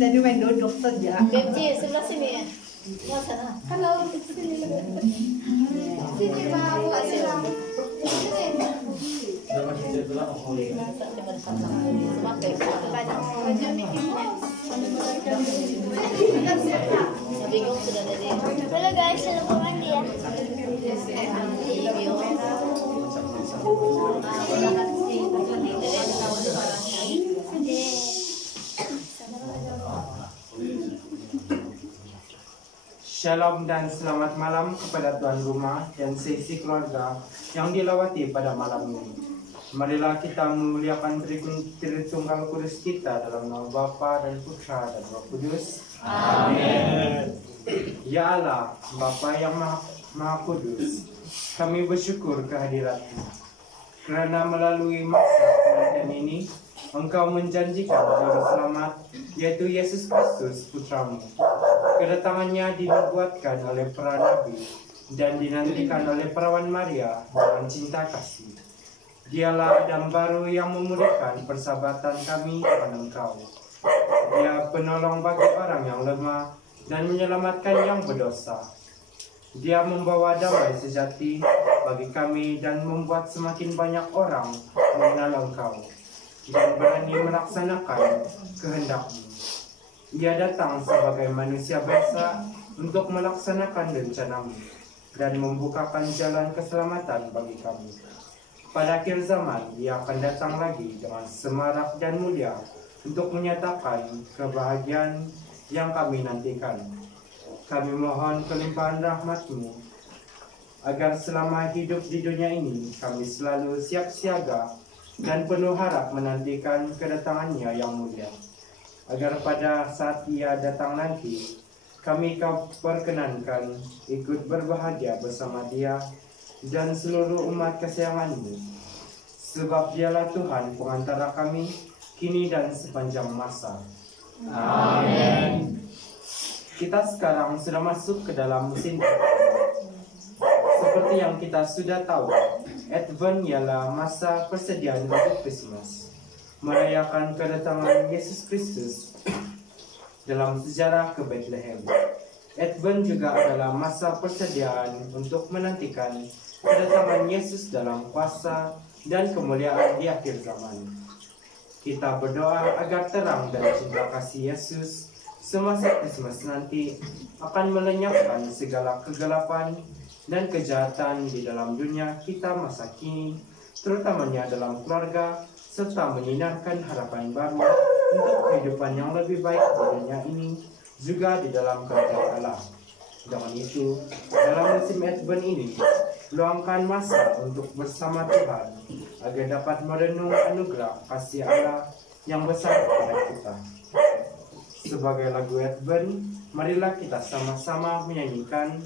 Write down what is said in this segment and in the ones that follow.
Tadi main duduk saja. Benci sebelah sini ya. Wah sana. Halo. Sini mau kasih lampu. Bingung sudah tadi. Halo guys, selamat pagi ya. Shalom dan selamat malam kepada tuan rumah dan seisi keluarga yang dilawati pada malam ini. Marilah kita memuliakan Tritunggal Kudus kita dalam nama Bapa dan Putra dan Roh Kudus. Amin. Ya Allah, Bapa yang Maha Kudus, kami bersyukur kehadirat-Mu. Kerana melalui masa penantian ini, Engkau menjanjikan Juru Selamat, yaitu Yesus Kristus, Putra-Mu. Kedatangannya dinubuatkan oleh para nabi dan dinantikan oleh perawan Maria dengan cinta kasih. Dialah Adam baru yang memulihkan persahabatan kami dengan Engkau. Dia penolong bagi orang yang lemah dan menyelamatkan yang berdosa. Dia membawa damai sejati bagi kami dan membuat semakin banyak orang mengenal Engkau dan berani melaksanakan kehendak-Mu. Dia datang sebagai manusia biasa untuk melaksanakan rencana-Mu dan membukakan jalan keselamatan bagi kami. Pada akhir zaman, Dia akan datang lagi dengan semarak dan mulia untuk menyatakan kebahagiaan yang kami nantikan. Kami mohon kelimpahan rahmat-Mu, agar selama hidup di dunia ini, kami selalu siap siaga dan penuh harap menantikan kedatangannya yang mulia. Agar pada saat Ia datang nanti, kami Kau perkenankan ikut berbahagia bersama Dia dan seluruh umat kesayangan-Mu. Sebab Dialah Tuhan pengantara kami, kini dan sepanjang masa. Amin. Kita sekarang sudah masuk ke dalam musim seperti yang kita sudah tahu, Advent ialah masa persediaan untuk Christmas, merayakan kedatangan Yesus Kristus dalam sejarah ke Bethlehem. Advent juga adalah masa persediaan untuk menantikan kedatangan Yesus dalam kuasa dan kemuliaan di akhir zaman. Kita berdoa agar terang dan cinta kasih Yesus semasa Kristus nanti akan melenyapkan segala kegelapan dan kejahatan di dalam dunia kita masa kini, terutamanya dalam keluarga, serta menyinarkan harapan baru untuk kehidupan yang lebih baik di dunia ini, juga di dalam kerajaan Allah. Dengan itu, dalam musim Advent ini, luangkan masa untuk bersama Tuhan, agar dapat merenung anugerah kasih Allah yang besar kepada kita. Sebagai lagu Advent, marilah kita sama-sama menyanyikan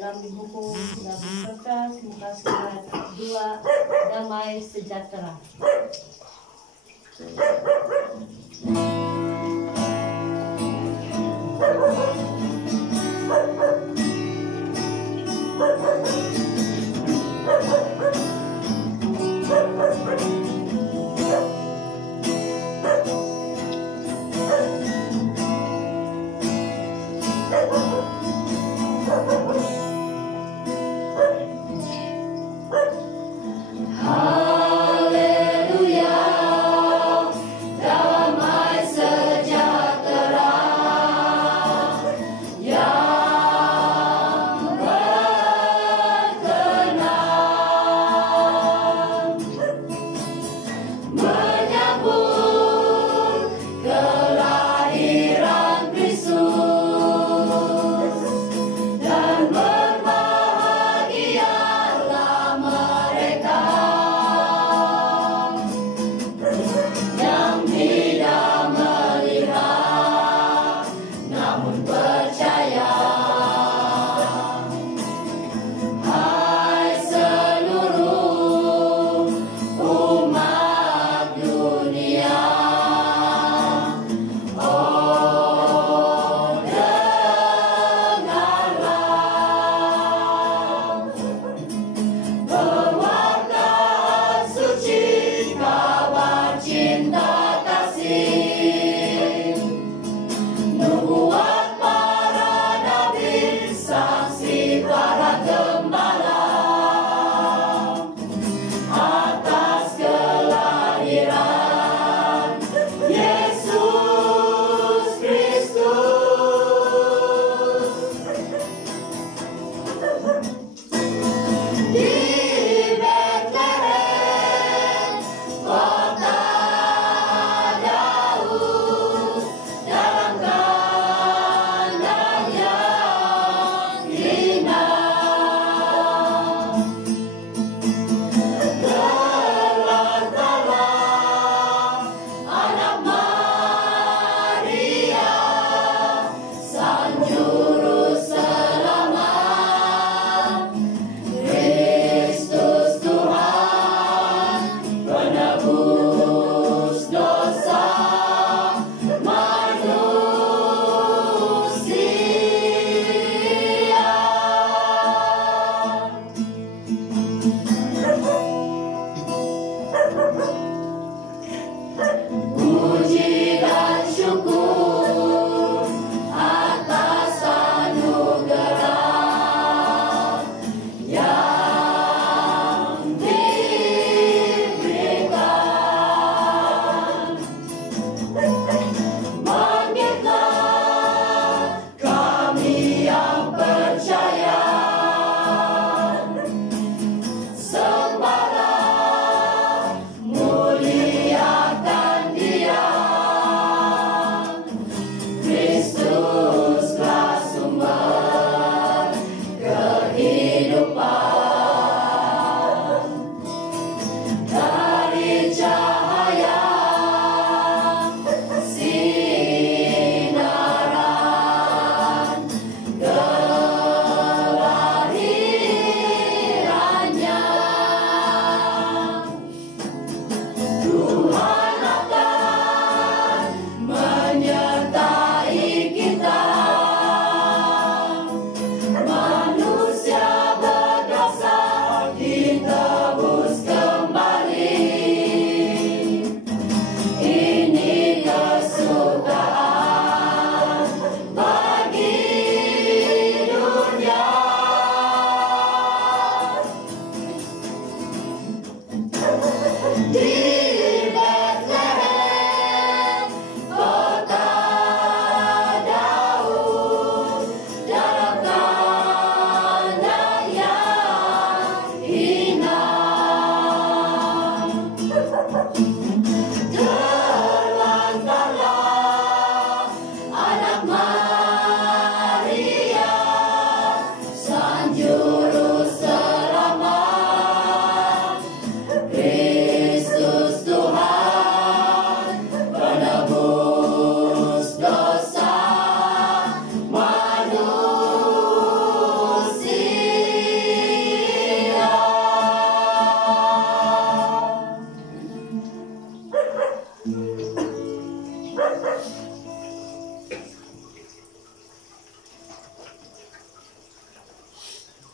Dalam buku Lagu Kertas muka surat 2, Damai Sejahtera. Haleluya,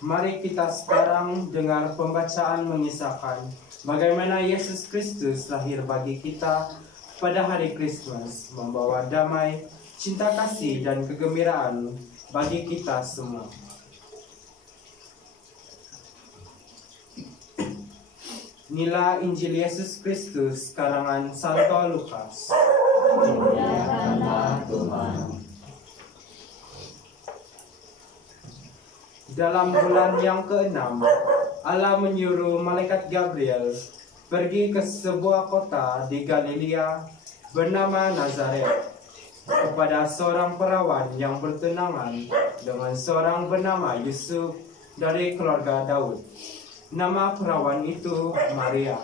Mari kita sekarang dengar pembacaan mengisahkan bagaimana Yesus Kristus lahir bagi kita pada hari Krismas, membawa damai, cinta kasih, dan kegembiraan bagi kita semua. Inilah Injil Yesus Kristus karangan Santo Lukas. Dimuliakanlah Tuhan. Dalam bulan yang ke-6, Allah menyuruh malaikat Gabriel pergi ke sebuah kota di Galilea bernama Nazaret kepada seorang perawan yang bertunangan dengan seorang bernama Yusuf dari keluarga Daud. Nama perawan itu Maria.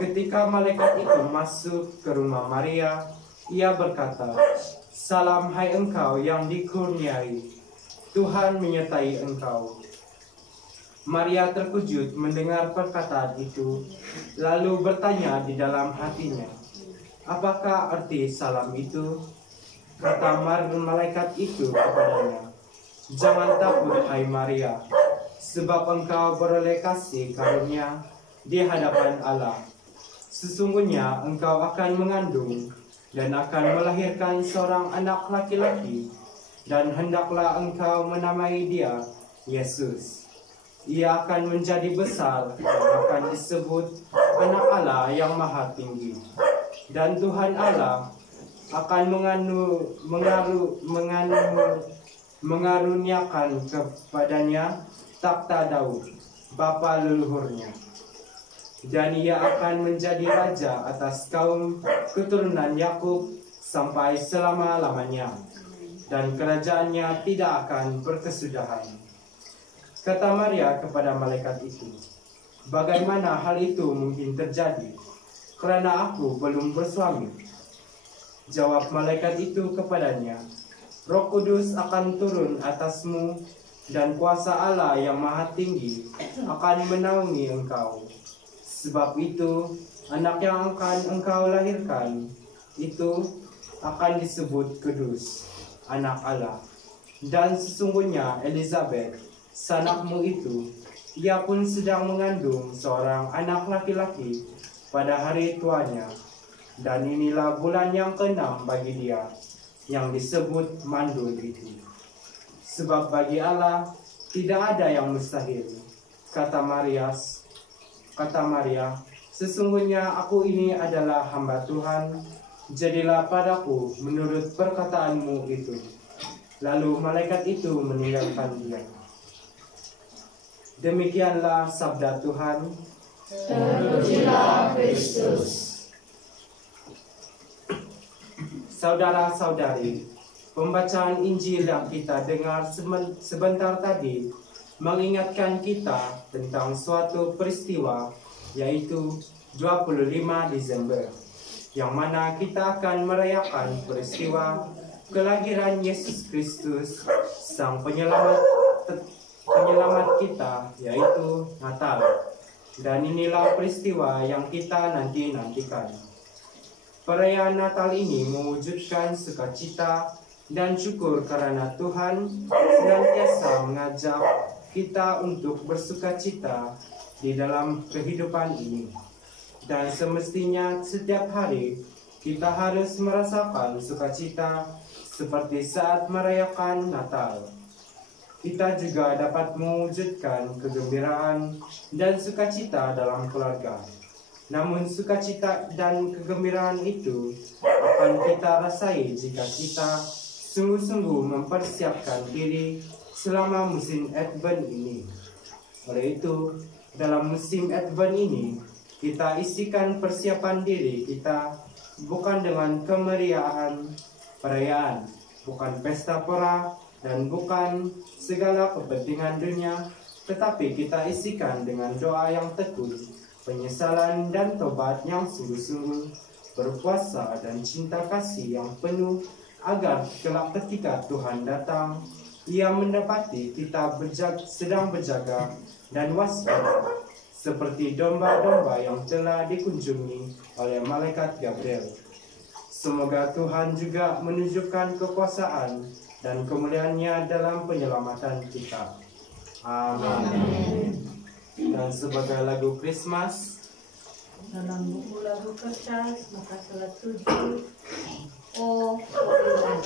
Ketika malaikat itu masuk ke rumah Maria, ia berkata, "Salam hai engkau yang dikurniai, Tuhan menyertai engkau." Maria terkejut mendengar perkataan itu, lalu bertanya di dalam hatinya, "Apakah arti salam itu?" Kata malaikat itu kepadanya, "Jangan takut hai Maria, sebab engkau beroleh kasih karunia di hadapan Allah. Sesungguhnya engkau akan mengandung dan akan melahirkan seorang anak laki-laki, dan hendaklah engkau menamai dia Yesus. Ia akan menjadi besar dan akan disebut Anak Allah yang Maha Tinggi. Dan Tuhan Allah akan mengaruniakan kepadanya takhta Daud, bapa leluhurnya. Dan ia akan menjadi raja atas kaum keturunan Yakub sampai selama-lamanya, dan kerajaannya tidak akan berkesudahan." Kata Maria kepada malaikat itu, "Bagaimana hal itu mungkin terjadi? Karena aku belum bersuami." Jawab malaikat itu kepadanya, "Roh Kudus akan turun atasmu, dan kuasa Allah yang Maha Tinggi akan menaungi engkau. Sebab itu, anak yang akan engkau lahirkan itu akan disebut kudus, Anak Allah. Dan sesungguhnya Elizabeth, sanakmu itu, ia pun sedang mengandung seorang anak laki-laki pada hari tuanya. Dan inilah bulan yang ke-6 bagi dia, yang disebut mandul itu. Sebab bagi Allah tidak ada yang mustahil." Kata Maria, "Sesungguhnya aku ini adalah hamba Tuhan, jadilah padaku menurut perkataanmu itu." Lalu malaikat itu meninggalkan dia. Demikianlah sabda Tuhan. Terpujilah Kristus. Saudara-saudari, pembacaan Injil yang kita dengar sebentar tadi mengingatkan kita tentang suatu peristiwa, yaitu 25 Desember, yang mana kita akan merayakan peristiwa kelahiran Yesus Kristus, Sang Penyelamat kita, yaitu Natal. Dan inilah peristiwa yang kita nantikan. Perayaan Natal ini mewujudkan sukacita dan syukur karena Tuhan senantiasa mengajak kita untuk bersukacita di dalam kehidupan ini. Dan semestinya setiap hari kita harus merasakan sukacita seperti saat merayakan Natal. Kita juga dapat mewujudkan kegembiraan dan sukacita dalam keluarga. Namun sukacita dan kegembiraan itu akan kita rasai jika kita sungguh-sungguh mempersiapkan diri selama musim Advent ini. Oleh itu, dalam musim Advent ini, kita isikan persiapan diri kita bukan dengan kemeriahan perayaan, bukan pesta pora, dan bukan segala kepentingan dunia, tetapi kita isikan dengan doa yang tekun, penyesalan dan tobat yang sungguh-sungguh, berpuasa dan cinta kasih yang penuh, agar kelak ketika Tuhan datang, Ia mendapati kita sedang berjaga dan waspada, seperti domba-domba yang telah dikunjungi oleh malaikat Gabriel. Semoga Tuhan juga menunjukkan kekuasaan dan kemuliaan-Nya dalam penyelamatan kita. Amin. Dan sebagai lagu Christmas, Dalam buku lagu kertas muka surat 7. Oh, Holy Land.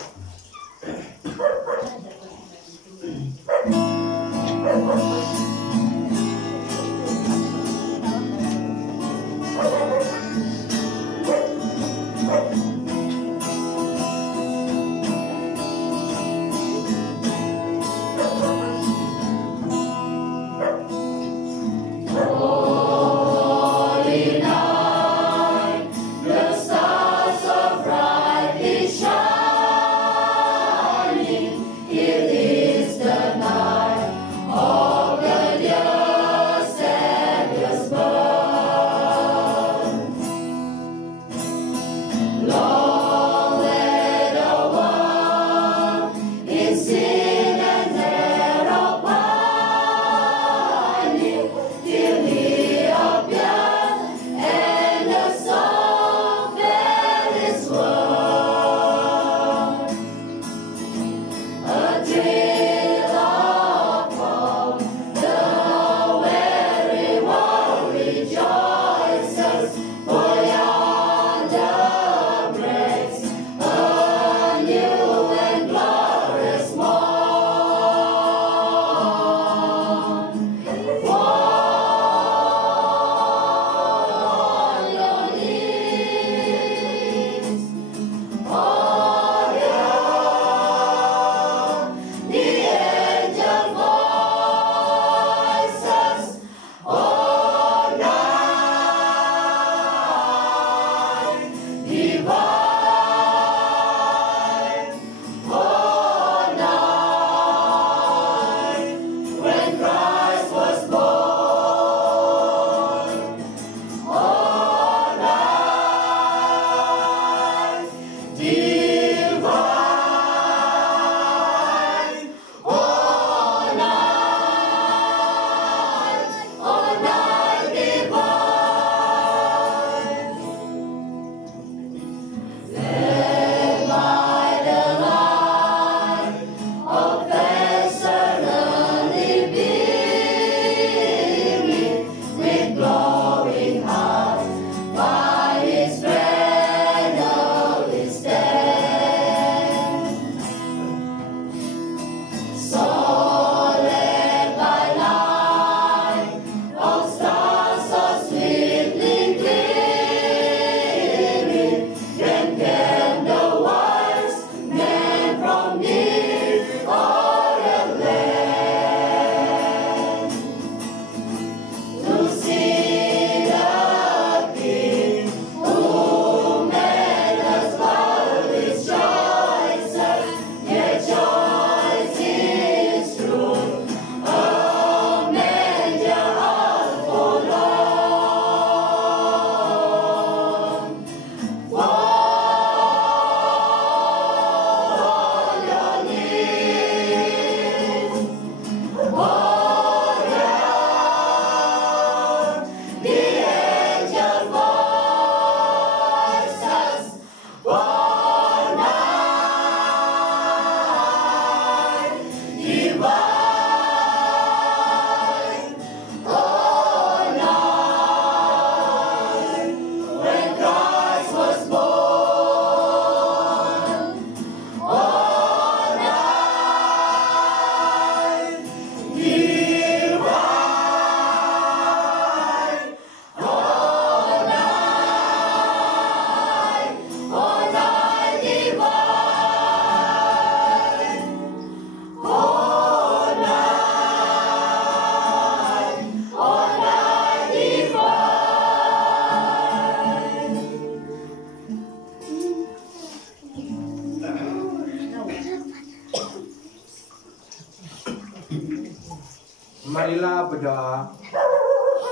Marilah berdoa.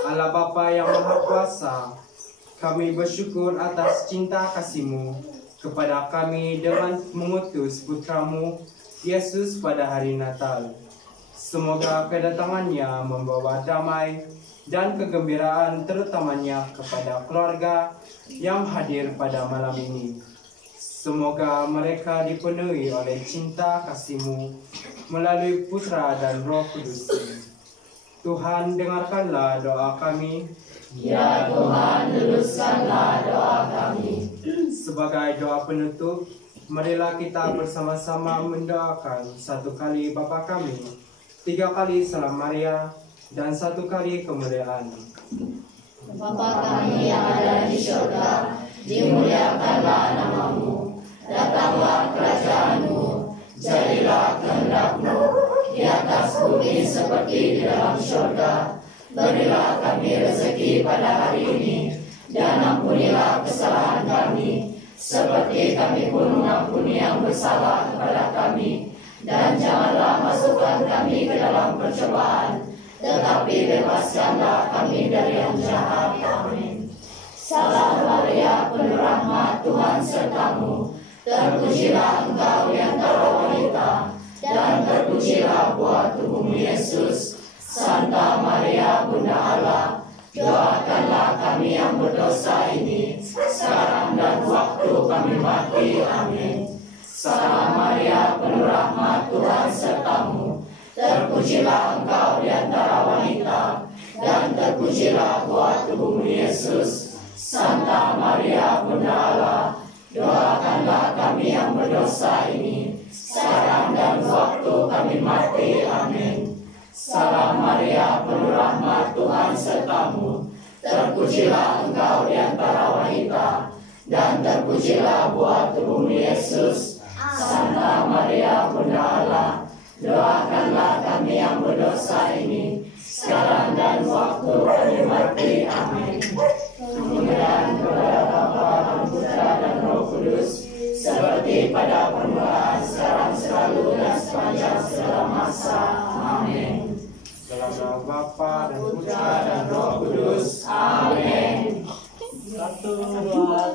Allah Bapa yang Maha Kuasa, kami bersyukur atas cinta kasih-Mu kepada kami dengan mengutus putra-Mu, Yesus pada hari Natal. Semoga kedatangannya membawa damai dan kegembiraan terutamanya kepada keluarga yang hadir pada malam ini. Semoga mereka dipenuhi oleh cinta kasih-Mu melalui Putra dan Roh Kudus. Tuhan, dengarkanlah doa kami. Ya Tuhan, luruskanlah doa kami. Sebagai doa penutup, marilah kita bersama-sama mendoakan 1 kali Bapa kami, 3 kali Salam Maria, dan 1 kali kemuliaan. Bapa kami yang ada di surga, dimuliakanlah namamu, datanglah kerajaanmu, jadilah kehendak-Mu di atas bumi seperti di dalam surga. Berilah kami rezeki pada hari ini, dan ampunilah kesalahan kami, seperti kami pun mengampuni yang bersalah kepada kami. Dan janganlah masukkan kami ke dalam percobaan, tetapi bebaskanlah kami dari yang jahat. Amin. Salam Maria, penuh rahmat, Tuhan sertamu. Terpujilah engkau di antara wanita, dan terpujilah buah tubuhmu Yesus. Santa Maria, Bunda Allah, doakanlah kami yang berdosa ini, sekarang dan waktu kami mati. Amin. Salam Maria, penuh rahmat, Tuhan sertamu. Terpujilah engkau di antara wanita, dan terpujilah buah tubuhmu Yesus. Santa Maria, Bunda Allah, doakanlah kami yang berdosa ini, sekarang dan waktu kami mati. Amin. Salam Maria, penuh rahmat, Tuhan sertamu. Terpujilah engkau di antara wanita, dan terpujilah buah tubuhmu Yesus. Santa Maria, Bunda Allah, doakanlah kami yang berdosa ini, sekarang dan waktu kami mati. Amin. Kemuliaan kepada Bapa dan Putra dan Roh Kudus, seperti pada permulaan, sekarang, selalu, dan sepanjang segala masa. Amin. Dalam nama Bapa dan Putra dan Roh Kudus. Amin. 1, 2,